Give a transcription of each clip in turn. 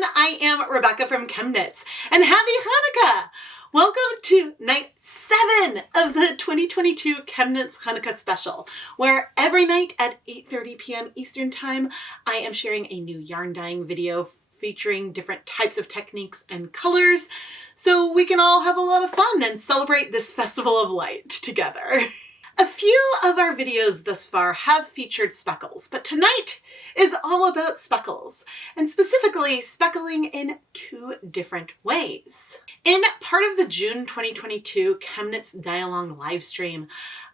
everyone, I am Rebecca from ChemKnits, and happy Hanukkah! Welcome to night 7 of the 2022 ChemKnits Hanukkah special, where every night at 8:30 p.m. Eastern Time, I am sharing a new yarn dyeing video featuring different types of techniques and colors, so we can all have a lot of fun and celebrate this festival of light together. A few of our videos thus far have featured speckles, but tonight is all about speckles, and specifically speckling in 2 different ways. In part of the June 2022 ChemKnits Dye-Along livestream,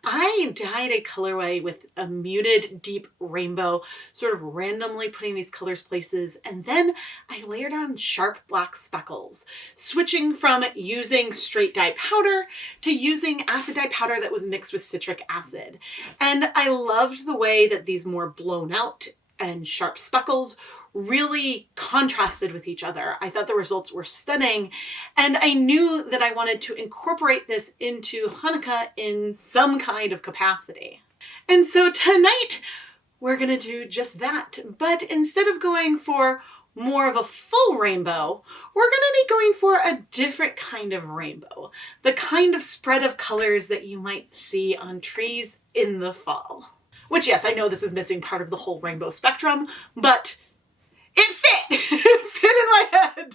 I dyed a colorway with a muted deep rainbow, sort of randomly putting these colors places, and then I layered on sharp black speckles, switching from using straight dye powder to using acid dye powder that was mixed with citric acid. And I loved the way that these more blown out and sharp speckles really contrasted with each other. I thought the results were stunning, and I knew that I wanted to incorporate this into Hanukkah in some kind of capacity. And so tonight we're gonna do just that, but instead of going for more of a full rainbow, we're gonna be going for a different kind of rainbow, the kind of spread of colors that you might see on trees in the fall. Which, yes, I know this is missing part of the whole rainbow spectrum, but it fit! It fit in my head!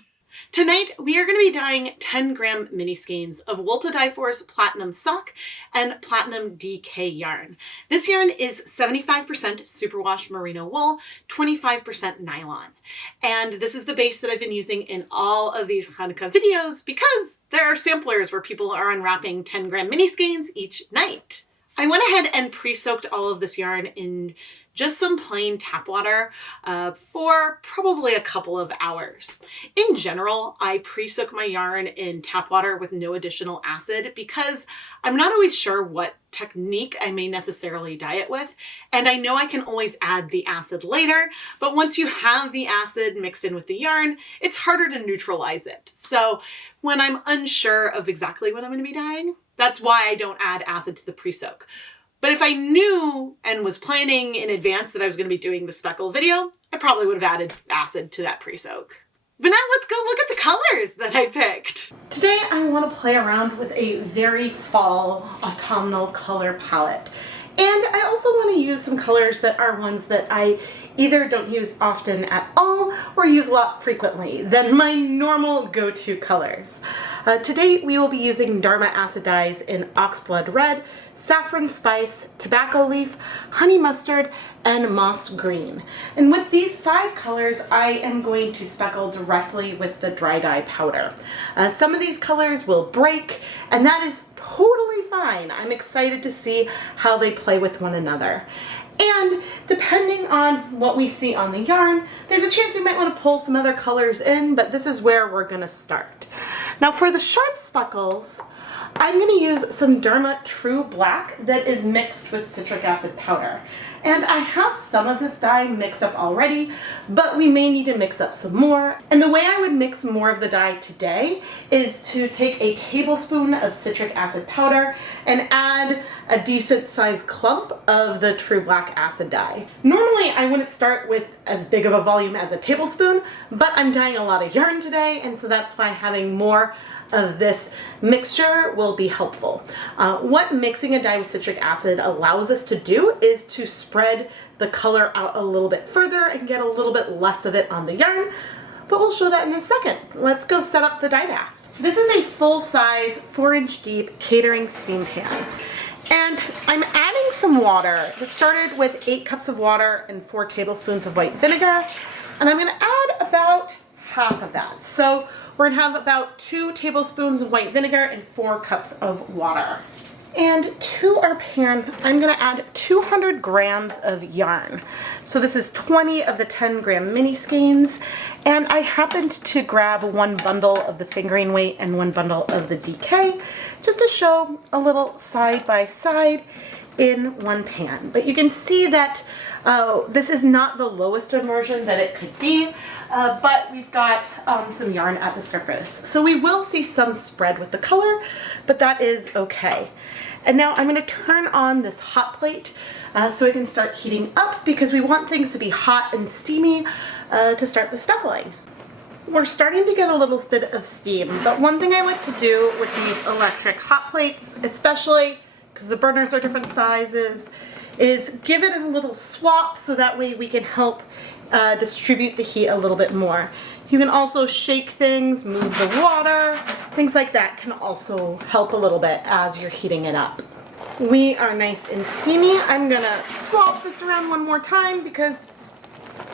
Tonight, we are going to be dyeing 10-gram miniskeins of Wool to Dye For's Platinum Sock and Platinum DK yarn. This yarn is 75% superwash merino wool, 25% nylon. And this is the base that I've been using in all of these Hanukkah videos because there are samplers where people are unwrapping 10-gram miniskeins each night. I went ahead and pre-soaked all of this yarn in just some plain tap water for probably a couple of hours. In general, I pre-soak my yarn in tap water with no additional acid because I'm not always sure what technique I may necessarily dye it with, and I know I can always add the acid later, but once you have the acid mixed in with the yarn, it's harder to neutralize it. So when I'm unsure of exactly what I'm going to be dyeing, that's why I don't add acid to the pre-soak. But if I knew and was planning in advance that I was going to be doing the speckle video, I probably would have added acid to that pre-soak. But now let's go look at the colors that I picked. Today I want to play around with a very fall autumnal color palette. And I also want to use some colors that are ones that I either don't use often at all or use a lot frequently than my normal go-to colors. Today we will be using Dharma acid dyes in Oxblood Red, Saffron Spice, Tobacco Leaf, Honey Mustard, and Moss Green. And with these 5 colors, I am going to speckle directly with the dry dye powder. Some of these colors will break, and that is totally fine. I'm excited to see how they play with one another. And depending on what we see on the yarn, there's a chance we might want to pull some other colors in, but this is where we're going to start. Now for the sharp speckles, I'm going to use some Dharma True Black that is mixed with citric acid powder. And I have some of this dye mixed up already, but we may need to mix up some more. And the way I would mix more of the dye today is to take a tablespoon of citric acid powder and add a decent sized clump of the True Black acid dye. Normally I wouldn't start with as big of a volume as a tablespoon, but I'm dyeing a lot of yarn today, and so that's why having more of this mixture will be helpful. What mixing a dye with citric acid allows us to do is to spread the color out a little bit further and get a little bit less of it on the yarn, but we'll show that in a second. Let's go set up the dye bath. This is a full-size 4-inch deep catering steam pan. And I'm adding some water. It started with 8 cups of water and 4 tablespoons of white vinegar, and I'm gonna add about half of that. So we're gonna have about 2 tablespoons of white vinegar and 4 cups of water. And to our pan, I'm gonna add 200 grams of yarn. So this is 20 of the 10-gram miniskeins, and I happened to grab 1 bundle of the fingering weight and 1 bundle of the DK, just to show a little side by side in one pan. But you can see that this is not the lowest immersion that it could be, but we've got some yarn at the surface. So we will see some spread with the color, but that is okay. And now I'm going to turn on this hot plate so it can start heating up because we want things to be hot and steamy to start the speckling. We're starting to get a little bit of steam, but one thing I like to do with these electric hot plates, especially because the burners are different sizes, is give it a little swap so that way we can help distribute the heat a little bit more. You can also shake things, move the water, things like that can also help a little bit as you're heating it up. We are nice and steamy. I'm gonna swap this around one more time because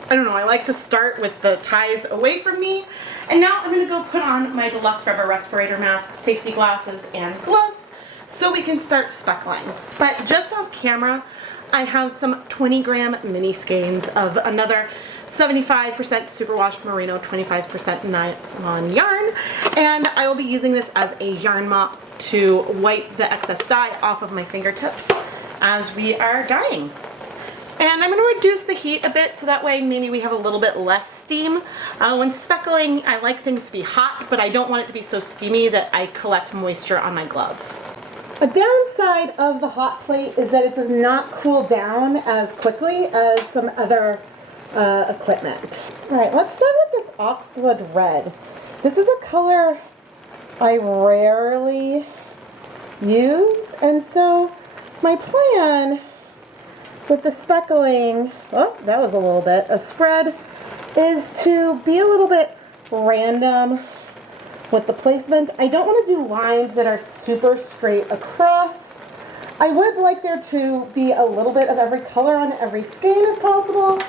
I don't know, I like to start with the ties away from me. And now I'm gonna go put on my deluxe rubber respirator mask, safety glasses, and gloves so we can start speckling. But just off camera, I have some 20-gram mini skeins of another 75% superwash merino, 25% nylon yarn. And I will be using this as a yarn mop to wipe the excess dye off of my fingertips as we are dyeing. And I'm going to reduce the heat a bit so that way maybe we have a little bit less steam. When speckling, I like things to be hot, but I don't want it to be so steamy that I collect moisture on my gloves. A downside of the hot plate is that it does not cool down as quickly as some other equipment. Alright, let's start with this Oxblood red. This is a color I rarely use, and so my plan with the speckling, oh, that was a little bit, a spread, is to be a little bit random with the placement. I don't want to do lines that are super straight across. I would like there to be a little bit of every color on every skein if possible,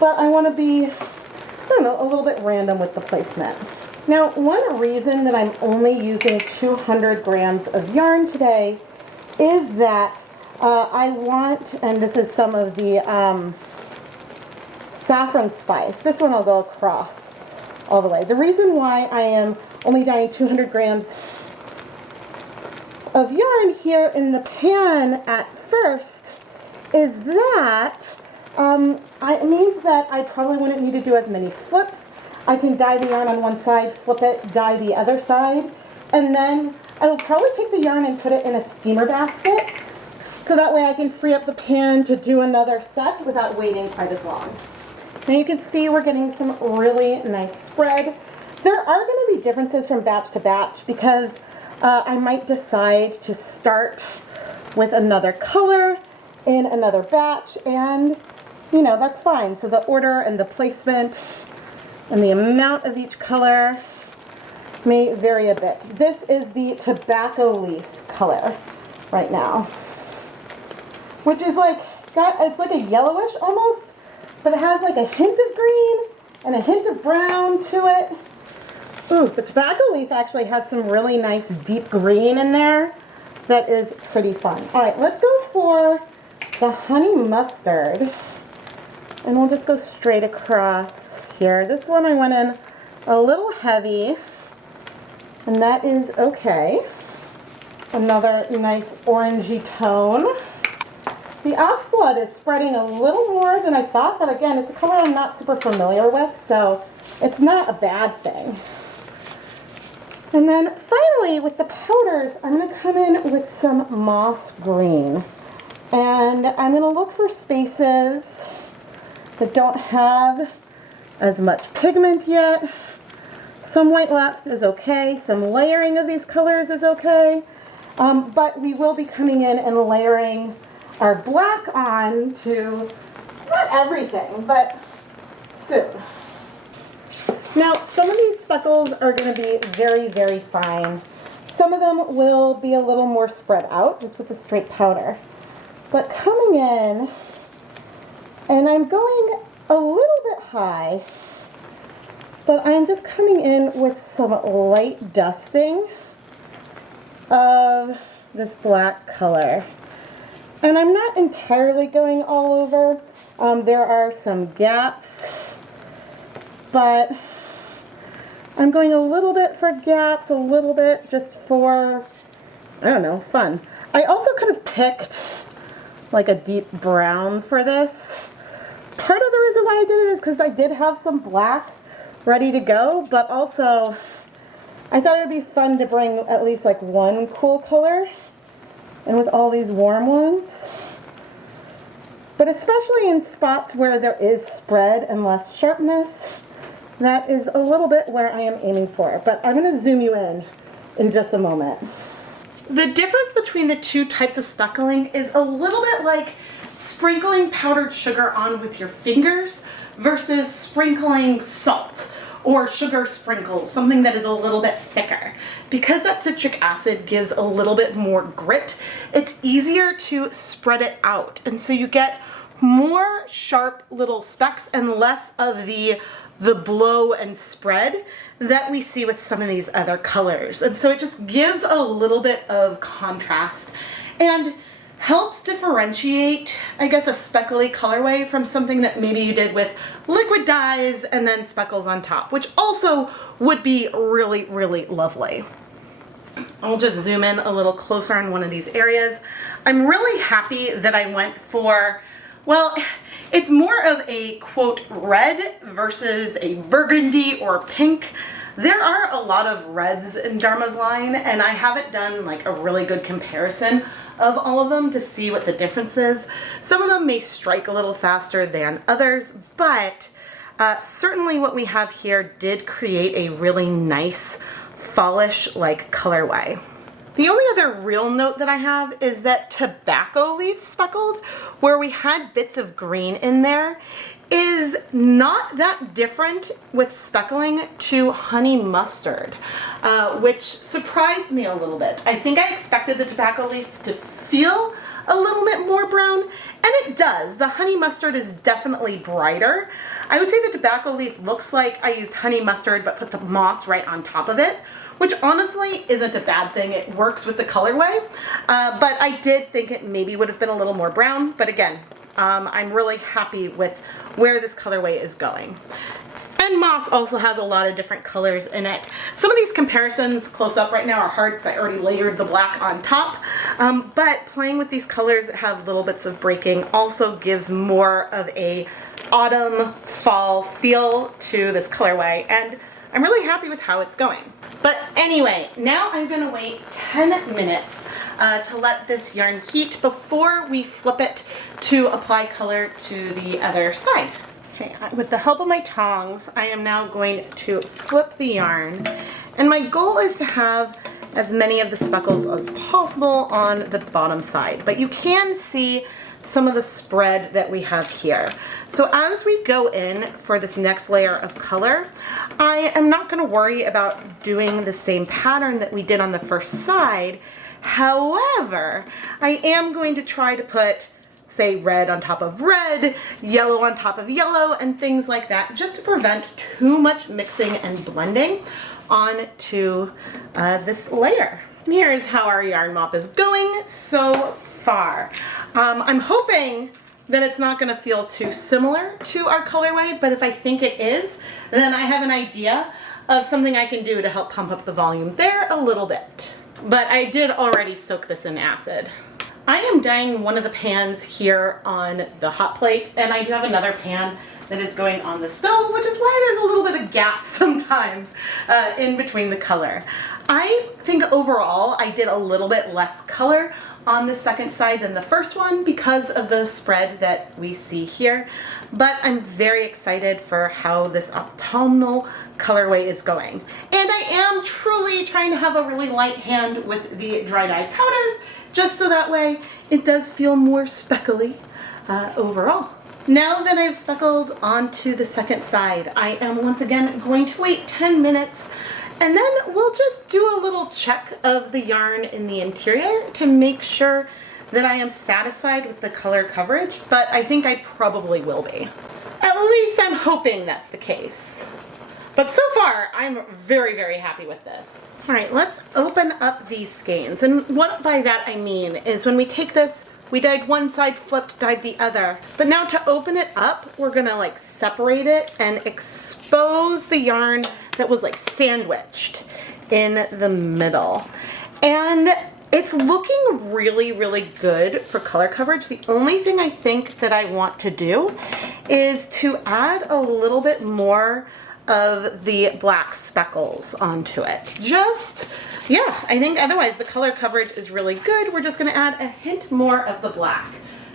but I want to be, I don't know, a little bit random with the placement. Now, one reason that I'm only using 200 grams of yarn today is that I want, and this is some of the saffron spice. This one I'll go across all the way. The reason why I am only dyeing 200 grams of yarn here in the pan at first is that it means that I probably wouldn't need to do as many flips. I can dye the yarn on one side, flip it, dye the other side, and then I will probably take the yarn and put it in a steamer basket. So that way I can free up the pan to do another set without waiting quite as long. Now you can see we're getting some really nice spread. There are going to be differences from batch to batch because I might decide to start with another color in another batch, and you know, that's fine. So the order and the placement and the amount of each color may vary a bit. This is the tobacco leaf color right now, which is like, it's like a yellowish almost, but it has like a hint of green and a hint of brown to it. Ooh, the tobacco leaf actually has some really nice deep green in there that is pretty fun. All right, let's go for the honey mustard, and we'll just go straight across here. This one I went in a little heavy, and that is okay. Another nice orangey tone. The Oxblood is spreading a little more than I thought, but again, it's a color I'm not super familiar with, so it's not a bad thing. And then finally, with the powders, I'm going to come in with some moss green. And I'm going to look for spaces that don't have as much pigment yet. Some white left is okay. Some layering of these colors is okay. But we will be coming in and layering our black on to, not everything, but soon. Now, some of these speckles are going to be very, very fine. Some of them will be a little more spread out, just with the straight powder. But coming in, and I'm going a little bit high, but I'm just coming in with some light dusting of this black color. And I'm not entirely going all over. There are some gaps, but I'm going a little bit for gaps, a little bit just for, I don't know, fun. I also could have picked like a deep brown for this. Part of the reason why I did it is because I did have some black ready to go, but also I thought it would be fun to bring at least like one cool color and with all these warm ones. But especially in spots where there is spread and less sharpness, that is a little bit where I am aiming for, but I'm going to zoom you in just a moment. The difference between the two types of speckling is a little bit like sprinkling powdered sugar on with your fingers versus sprinkling salt or sugar sprinkles, something that is a little bit thicker. Because that citric acid gives a little bit more grit, it's easier to spread it out. And so you get more sharp little specks and less of the blow and spread that we see with some of these other colors. And so it just gives a little bit of contrast and helps differentiate, I guess, a speckly colorway from something that maybe you did with liquid dyes and then speckles on top, which also would be really, really lovely. I'll just zoom in a little closer on one of these areas. I'm really happy that I went for, well, it's more of a quote red versus a burgundy or pink. There are a lot of reds in Dharma's line, and I haven't done like a really good comparison of all of them to see what the difference is. Some of them may strike a little faster than others, but certainly what we have here did create a really nice fallish like colorway. The only other real note that I have is that tobacco leaf speckled, where we had bits of green in there, is not that different with speckling to honey mustard, which surprised me a little bit. I think I expected the tobacco leaf to feel a little bit more brown, and it does. The honey mustard is definitely brighter. I would say the tobacco leaf looks like I used honey mustard but put the moss right on top of it, which honestly isn't a bad thing. It works with the colorway, but I did think it maybe would have been a little more brown, but again, I'm really happy with where this colorway is going. And moss also has a lot of different colors in it. Some of these comparisons close up right now are hard because I already layered the black on top, but playing with these colors that have little bits of breaking also gives more of a autumn, fall feel to this colorway, and I'm really happy with how it's going. But anyway, now I'm going to wait 10 minutes to let this yarn heat before we flip it to apply color to the other side. Okay, with the help of my tongs, I am now going to flip the yarn, and my goal is to have as many of the speckles as possible on the bottom side, but you can see some of the spread that we have here. So as we go in for this next layer of color, I am not going to worry about doing the same pattern that we did on the first side. However, I am going to try to put, say, red on top of red, yellow on top of yellow, and things like that, just to prevent too much mixing and blending onto this layer. And here's how our yarn mop is going so far. I'm hoping that it's not going to feel too similar to our colorway, but if I think it is, then I have an idea of something I can do to help pump up the volume there a little bit. But I did already soak this in acid. I am dyeing one of the pans here on the hot plate, and I do have another pan that is going on the stove, which is why there's a little bit of gap sometimes in between the color. I think overall I did a little bit less color on the second side than the first one because of the spread that we see here, but I'm very excited for how this autumnal colorway is going. And I am truly trying to have a really light hand with the dry dye powders, just so that way it does feel more speckly overall. Now that I've speckled onto the second side, I am once again going to wait 10 minutes, and then we'll just do a little check of the yarn in the interior to make sure that I am satisfied with the color coverage, but I think I probably will be. At least I'm hoping that's the case. But so far, I'm very, very happy with this. All right, let's open up these skeins. And what by that I mean is when we take this, we dyed one side, flipped, dyed the other. But now to open it up, we're gonna like separate it and expose the yarn that was like sandwiched in the middle. And it's looking really, really good for color coverage. The only thing I think that I want to do is to add a little bit more of the black speckles onto it. Yeah, I think otherwise the color coverage is really good. We're just gonna add a hint more of the black.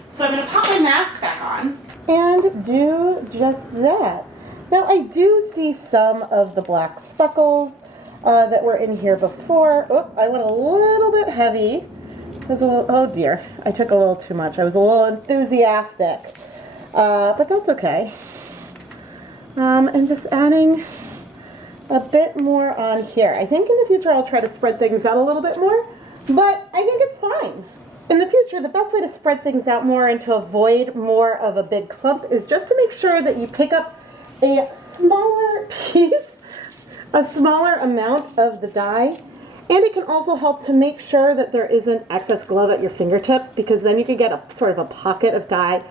So I'm gonna pop my mask back on and do just that. Now I do see some of the black speckles that were in here before. Oh, I went a little bit heavy. Oh dear, I took a little too much. I was a little enthusiastic, but that's okay. And just adding a bit more on here. I think in the future I'll try to spread things out a little bit more, but I think it's fine. In the future, the best way to spread things out more and to avoid more of a big clump is just to make sure that you pick up a smaller piece, a smaller amount of the dye. And it can also help to make sure that there isn't excess glove at your fingertip, because then you can get a sort of a pocket of dye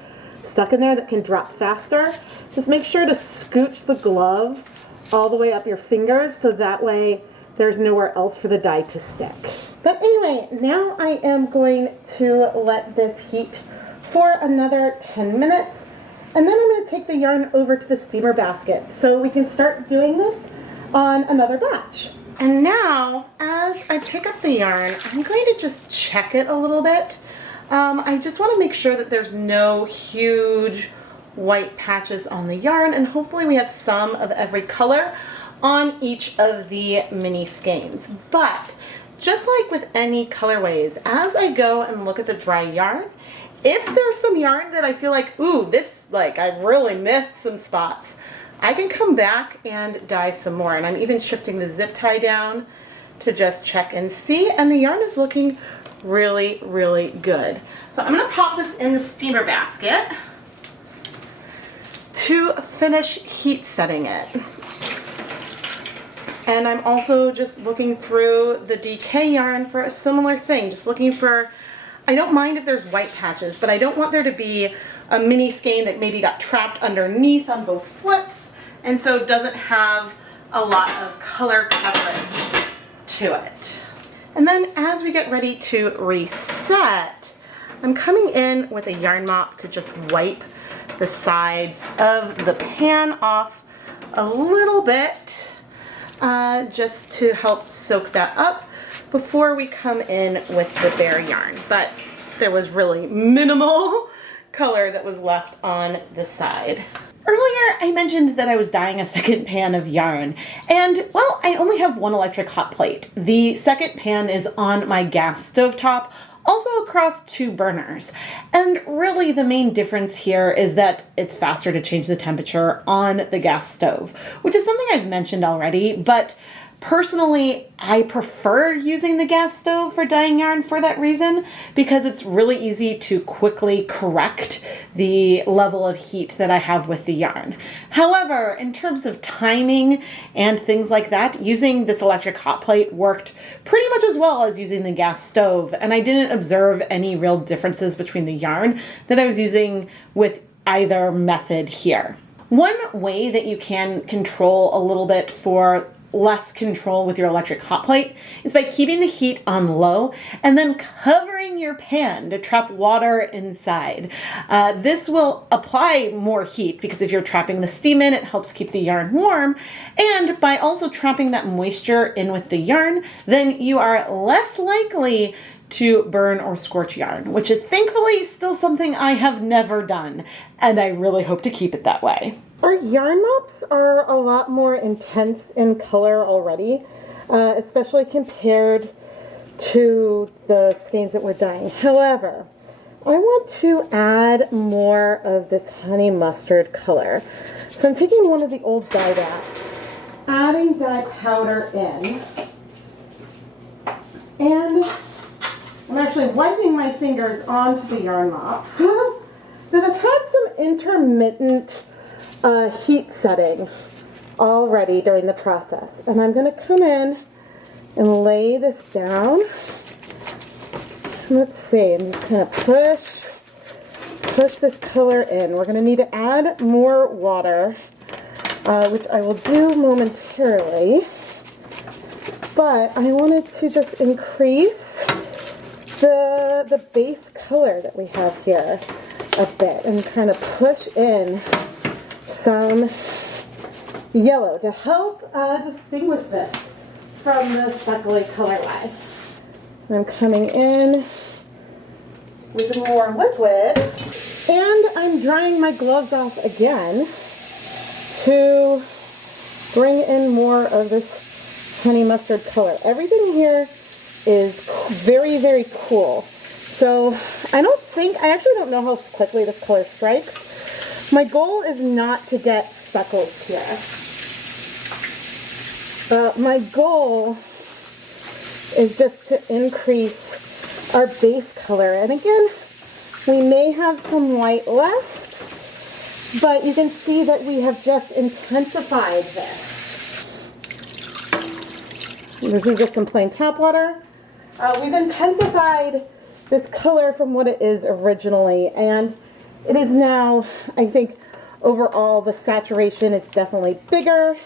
stuck in there that can drop faster. Just make sure to scooch the glove all the way up your fingers so that way there's nowhere else for the dye to stick. But anyway, now I am going to let this heat for another 10 minutes, and then I'm going to take the yarn over to the steamer basket so we can start doing this on another batch. And now, as I pick up the yarn, I'm going to just check it a little bit. I just want to make sure that there's no huge white patches on the yarn, and hopefully we have some of every color on each of the mini skeins. But just like with any colorways, as I go and look at the dry yarn, if there's some yarn that I feel like, ooh, this, like, I really missed some spots, I can come back and dye some more. And I'm even shifting the zip tie down to just check and see, and the yarn is looking really, really good. So I'm gonna pop this in the steamer basket to finish heat setting it. And I'm also just looking through the DK yarn for a similar thing, just looking for, I don't mind if there's white patches, but I don't want there to be a mini skein that maybe got trapped underneath on both flips, and so doesn't have a lot of color coverage to it. And then as we get ready to reset, I'm coming in with a yarn mop to just wipe the sides of the pan off a little bit, just to help soak that up before we come in with the bare yarn. But there was really minimal color that was left on the side. Earlier, I mentioned that I was dyeing a second pan of yarn, and well, I only have one electric hot plate. The second pan is on my gas stovetop, also across 2 burners. And really the main difference here is that it's faster to change the temperature on the gas stove, which is something I've mentioned already, but personally, I prefer using the gas stove for dyeing yarn for that reason, because it's really easy to quickly correct the level of heat that I have with the yarn. However, in terms of timing and things like that, using this electric hot plate worked pretty much as well as using the gas stove, and I didn't observe any real differences between the yarn that I was using with either method here. One way that you can control a little bit for less control with your electric hot plate is by keeping the heat on low and then covering your pan to trap water inside. This will apply more heat because if you're trapping the steam in, it helps keep the yarn warm. And by also trapping that moisture in with the yarn, then you are less likely to burn or scorch yarn, which is thankfully still something I have never done, and I really hope to keep it that way. Our yarn mops are a lot more intense in color already, especially compared to the skeins that we're dyeing. However, I want to add more of this honey mustard color. So I'm taking one of the old dye baths, adding dye powder in, and I'm actually wiping my fingers onto the yarn mops that have had some intermittent heat setting already during the process. And I'm going to come in and lay this down. Let's see, I'm just kind of push this color in. We're going to need to add more water, which I will do momentarily. But I wanted to just increase the base color that we have here a bit and kind of push in some yellow to help distinguish this from the speckly colorway. And I'm coming in with more liquid, and I'm drying my gloves off again to bring in more of this honey mustard color. Everything here is very, very cool. So I actually don't know how quickly this color strikes. My goal is not to get speckles here. My goal is just to increase our base color. And again, we may have some white left, but you can see that we have just intensified this. This is just some plain tap water. We've intensified this color from what it is originally, and it is now, I think, overall the saturation is definitely bigger,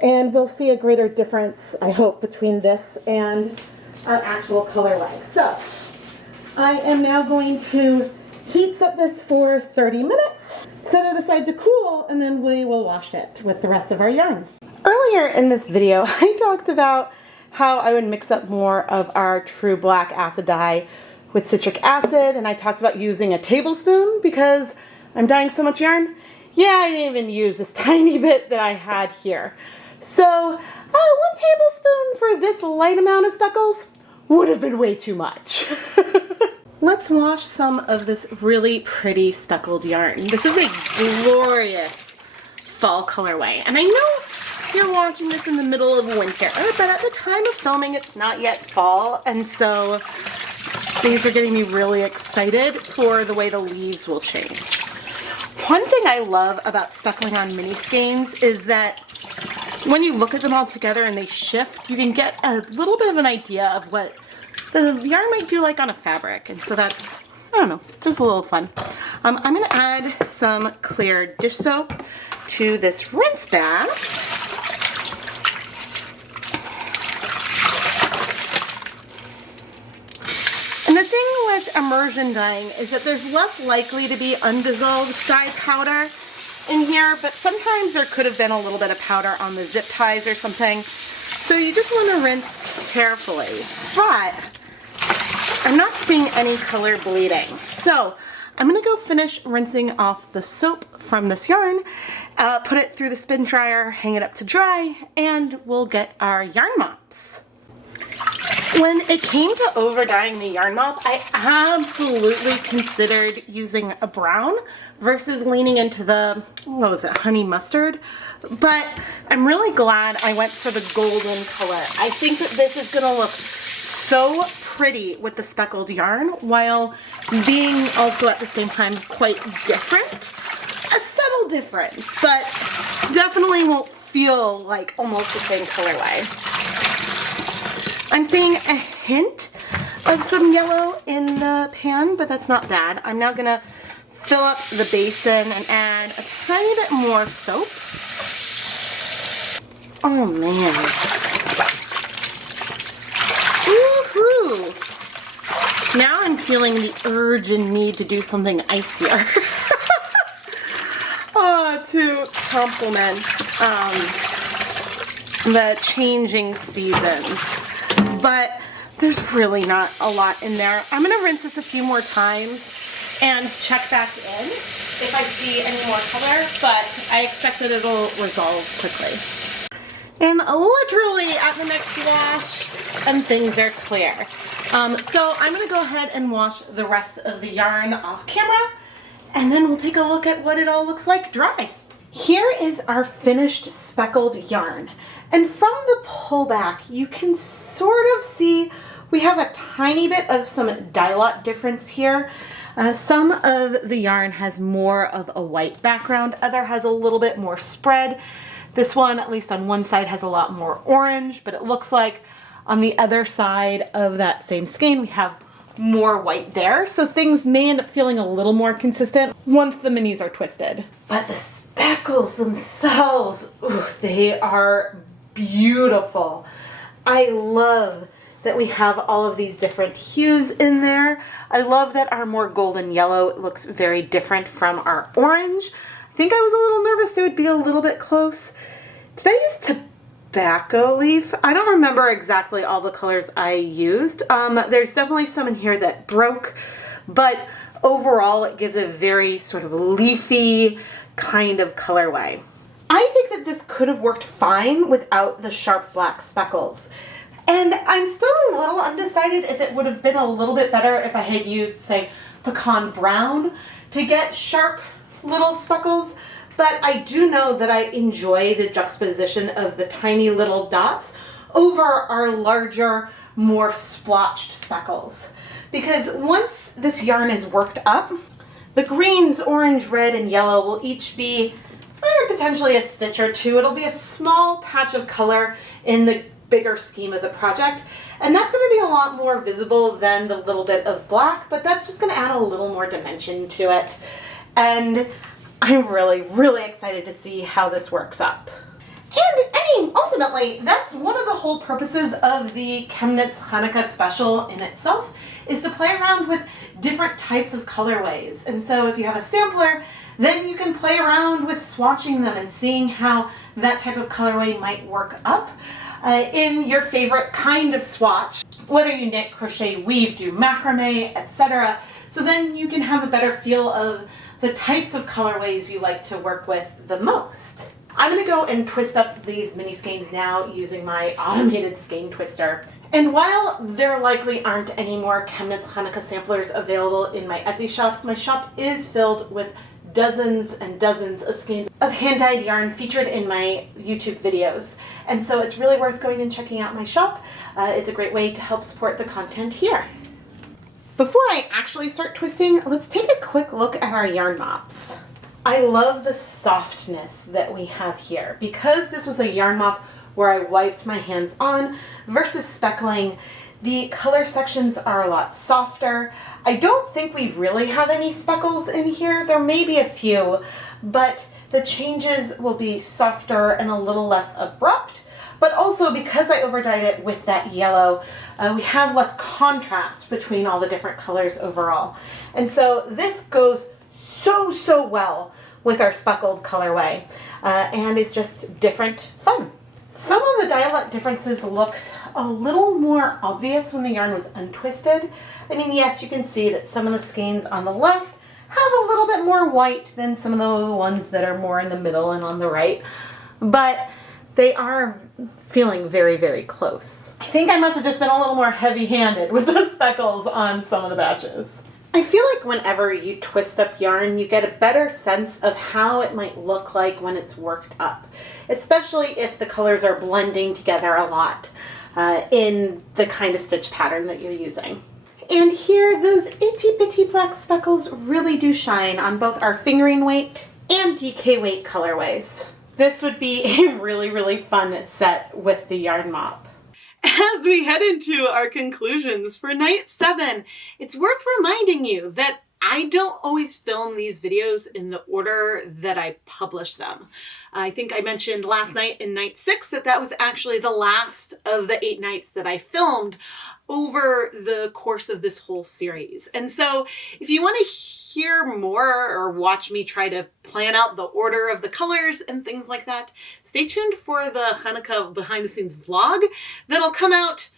and we'll see a greater difference, I hope, between this and our actual colorway. So I am now going to heat set this for 30 minutes, set it aside to cool, and then we will wash it with the rest of our yarn. Earlier in this video, I talked about how I would mix up more of our True Black acid dye with citric acid, and I talked about using a tablespoon because I'm dyeing so much yarn. Yeah, I didn't even use this tiny bit that I had here. So 1 tablespoon for this light amount of speckles would have been way too much. Let's wash some of this really pretty speckled yarn. This is a glorious fall colorway, and I know you're watching this in the middle of winter, but at the time of filming it's not yet fall, and so these are getting me really excited for the way the leaves will change. One thing I love about speckling on miniskeins is that when you look at them all together and they shift, you can get a little bit of an idea of what the yarn might do like on a fabric, and so that's, I don't know, just a little fun. I'm going to add some clear dish soap to this rinse bag. And the thing with immersion dyeing is that there's less likely to be undissolved dye powder in here, but sometimes there could have been a little bit of powder on the zip ties or something. So you just want to rinse carefully. But I'm not seeing any color bleeding. So I'm going to go finish rinsing off the soap from this yarn, put it through the spin dryer, hang it up to dry, and we'll get our yarn mops. When it came to over dyeing the yarn mop, I absolutely considered using a brown versus leaning into the, what was it, honey mustard. But I'm really glad I went for the golden color. I think that this is going to look so pretty with the speckled yarn while being also at the same time quite different. A subtle difference, but definitely won't feel like almost the same colorway. I'm seeing a hint of some yellow in the pan, but that's not bad. I'm now gonna fill up the basin and add a tiny bit more soap. Oh man. Woohoo! Now I'm feeling the urge and need to do something icier. To complement the changing seasons. But there's really not a lot in there. I'm going to rinse this a few more times and check back in if I see any more color, but I expect that it'll resolve quickly. And literally at the next wash, and things are clear. So I'm going to go ahead and wash the rest of the yarn off camera, and then we'll take a look at what it all looks like dry. Here is our finished speckled yarn. And from the pullback, you can sort of see we have a tiny bit of some dye lot difference here. Some of the yarn has more of a white background, other has a little bit more spread. This one, at least on one side, has a lot more orange, but it looks like on the other side of that same skein, we have more white there. So things may end up feeling a little more consistent once the minis are twisted. But the speckles themselves, ooh, they are beautiful. I love that we have all of these different hues in there. I love that our more golden yellow looks very different from our orange. I think I was a little nervous they would be a little bit close. Did I use tobacco leaf? I don't remember exactly all the colors I used. There's definitely some in here that broke, but overall it gives a very sort of leafy kind of colorway. I think that this could have worked fine without the sharp black speckles. And I'm still a little undecided if it would have been a little bit better if I had used, say, pecan brown to get sharp little speckles. But I do know that I enjoy the juxtaposition of the tiny little dots over our larger, more splotched speckles. Because once this yarn is worked up, the greens, orange, red, and yellow will each be potentially a stitch or two. It'll be a small patch of color in the bigger scheme of the project. And that's going to be a lot more visible than the little bit of black, but that's just going to add a little more dimension to it. And I'm really, really excited to see how this works up. And I mean, ultimately, that's one of the whole purposes of the ChemKnits Chanukah special in itself, is to play around with different types of colorways. And so if you have a sampler, then you can play around with swatching them and seeing how that type of colorway might work up in your favorite kind of swatch, whether you knit, crochet, weave, do macrame, etc. So then you can have a better feel of the types of colorways you like to work with the most. I'm going to go and twist up these mini skeins now using my automated skein twister. And while there likely aren't any more ChemKnits Chanukah samplers available in my Etsy shop, my shop is filled with dozens and dozens of skeins of hand-dyed yarn featured in my YouTube videos. And so it's really worth going and checking out my shop. It's a great way to help support the content here. Before I actually start twisting, let's take a quick look at our yarn mops. I love the softness that we have here. Because this was a yarn mop where I wiped my hands on versus speckling, the color sections are a lot softer. I don't think we really have any speckles in here. There may be a few, but the changes will be softer and a little less abrupt. But also because I overdyed it with that yellow, we have less contrast between all the different colors overall. And so this goes so well with our speckled colorway, and it's just different fun. Some of the dye differences looked a little more obvious when the yarn was untwisted. I mean, yes, you can see that some of the skeins on the left have a little bit more white than some of the ones that are more in the middle and on the right, but they are feeling very, very close. I think I must have just been a little more heavy-handed with the speckles on some of the batches. I feel like whenever you twist up yarn, you get a better sense of how it might look like when it's worked up, especially if the colors are blending together a lot in the kind of stitch pattern that you're using. And here, those itty bitty black speckles really do shine on both our fingering weight and DK weight colorways. This would be a really, really fun set with the yarn mop. As we head into our conclusions for night 7, it's worth reminding you that I don't always film these videos in the order that I publish them. I think I mentioned last night in night 6 that that was actually the last of the 8 nights that I filmed over the course of this whole series. And so if you want to hear more or watch me try to plan out the order of the colors and things like that, stay tuned for the Chanukah behind the scenes vlog that'll come out,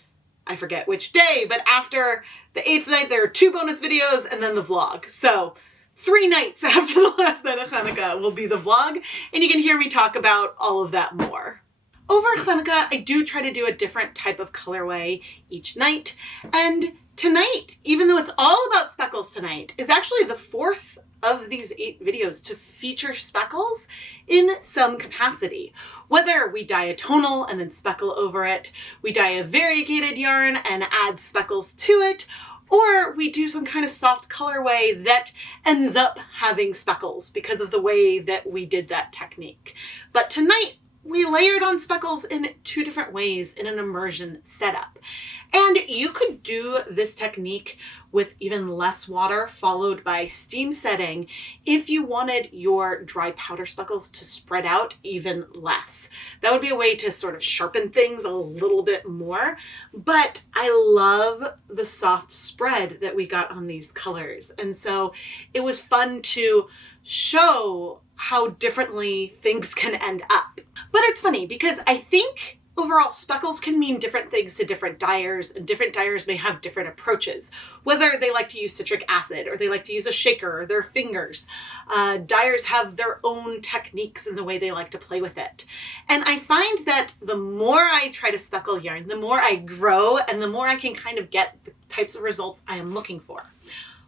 I forget which day, but after the 8th night there are 2 bonus videos and then the vlog. So 3 nights after the last night of Chanukah will be the vlog, and you can hear me talk about all of that more. Over Chanukah, I do try to do a different type of colorway each night, and tonight, even though it's all about speckles tonight, is actually the 4th of these 8 videos to feature speckles in some capacity. Whether we dye a tonal and then speckle over it, we dye a variegated yarn and add speckles to it, or we do some kind of soft colorway that ends up having speckles because of the way that we did that technique. But tonight, we layered on speckles in 2 different ways in an immersion setup. And you could do this technique with even less water followed by steam setting if you wanted your dry powder speckles to spread out even less. That would be a way to sort of sharpen things a little bit more. But I love the soft spread that we got on these colors. And so it was fun to show how differently things can end up. But it's funny because I think overall, speckles can mean different things to different dyers, and different dyers may have different approaches, whether they like to use citric acid or they like to use a shaker or their fingers. Dyers have their own techniques in the way they like to play with it. And I find that the more I try to speckle yarn, the more I grow and the more I can kind of get the types of results I am looking for.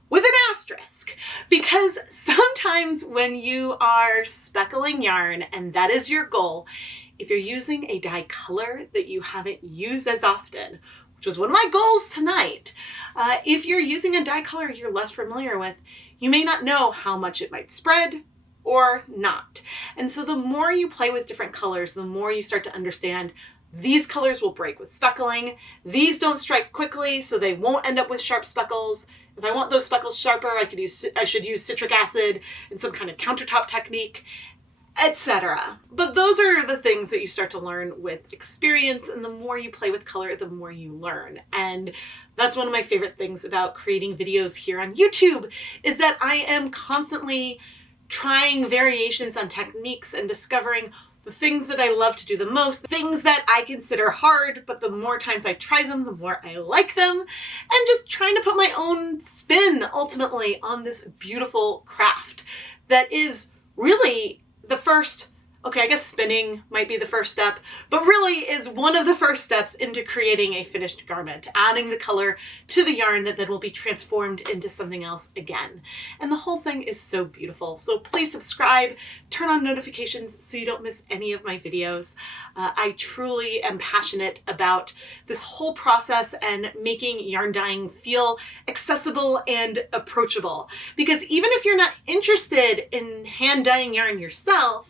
With an asterisk, because sometimes when you are speckling yarn and that is your goal, if you're using a dye color that you haven't used as often, which was one of my goals tonight, if you're using a dye color you're less familiar with, you may not know how much it might spread or not. And so the more you play with different colors, the more you start to understand these colors will break with speckling. These don't strike quickly, so they won't end up with sharp speckles. If I want those speckles sharper, I should use citric acid in some kind of countertop technique, etc. But those are the things that you start to learn with experience, and the more you play with color, the more you learn. And that's one of my favorite things about creating videos here on YouTube, is that I am constantly trying variations on techniques and discovering the things that I love to do the most, things that I consider hard, but the more times I try them, the more I like them, and just trying to put my own spin ultimately on this beautiful craft that is really the first, okay, I guess spinning might be the first step, but really is one of the first steps into creating a finished garment, adding the color to the yarn that then will be transformed into something else again. And the whole thing is so beautiful. So please subscribe, turn on notifications so you don't miss any of my videos. I truly am passionate about this whole process and making yarn dyeing feel accessible and approachable. Because even if you're not interested in hand dyeing yarn yourself,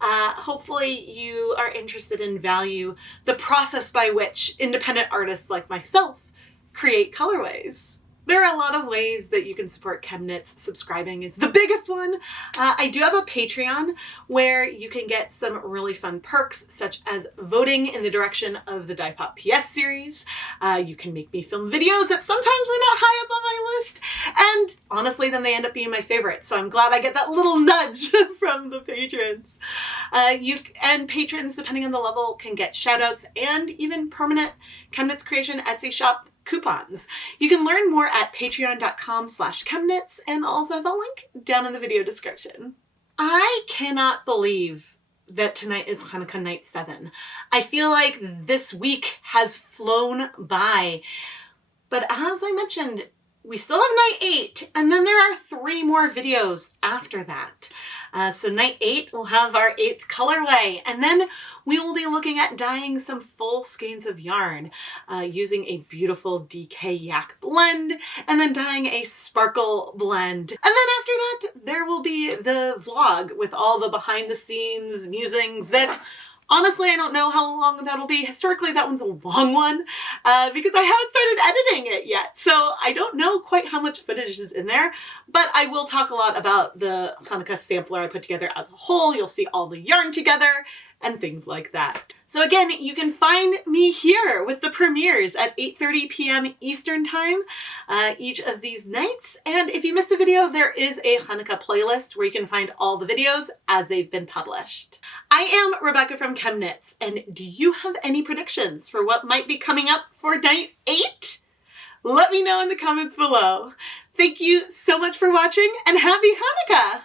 hopefully you are interested in value the process by which independent artists like myself create colorways. There are a lot of ways that you can support ChemKnits. Subscribing is the biggest one. I do have a Patreon where you can get some really fun perks, such as voting in the direction of the Dye Pop PS series. You can make me film videos that sometimes were not high up on my list. And honestly, then they end up being my favorite. So I'm glad I get that little nudge from the patrons. And patrons, depending on the level, can get shout outs and even permanent ChemKnits Creation Etsy shop coupons. You can learn more at patreon.com/ChemKnits, and I'll also have a link down in the video description. I cannot believe that tonight is Chanukah night 7. I feel like this week has flown by. But as I mentioned, we still have night 8, and then there are 3 more videos after that. So night 8, we'll have our 8th colorway, and then we will be looking at dyeing some full skeins of yarn using a beautiful DK yak blend, and then dyeing a sparkle blend. And then after that, there will be the vlog with all the behind the scenes musings that honestly, I don't know how long that'll be. Historically, that one's a long one because I haven't started editing it yet. So I don't know quite how much footage is in there, but I will talk a lot about the Chanukah sampler I put together as a whole. You'll see all the yarn together and things like that. So again, you can find me here with the premieres at 8:30 p.m. Eastern time each of these nights. And if you missed a video, there is a Chanukah playlist where you can find all the videos as they've been published. I am Rebecca from ChemKnits, and do you have any predictions for what might be coming up for night 8? Let me know in the comments below. Thank you so much for watching, and happy Chanukah!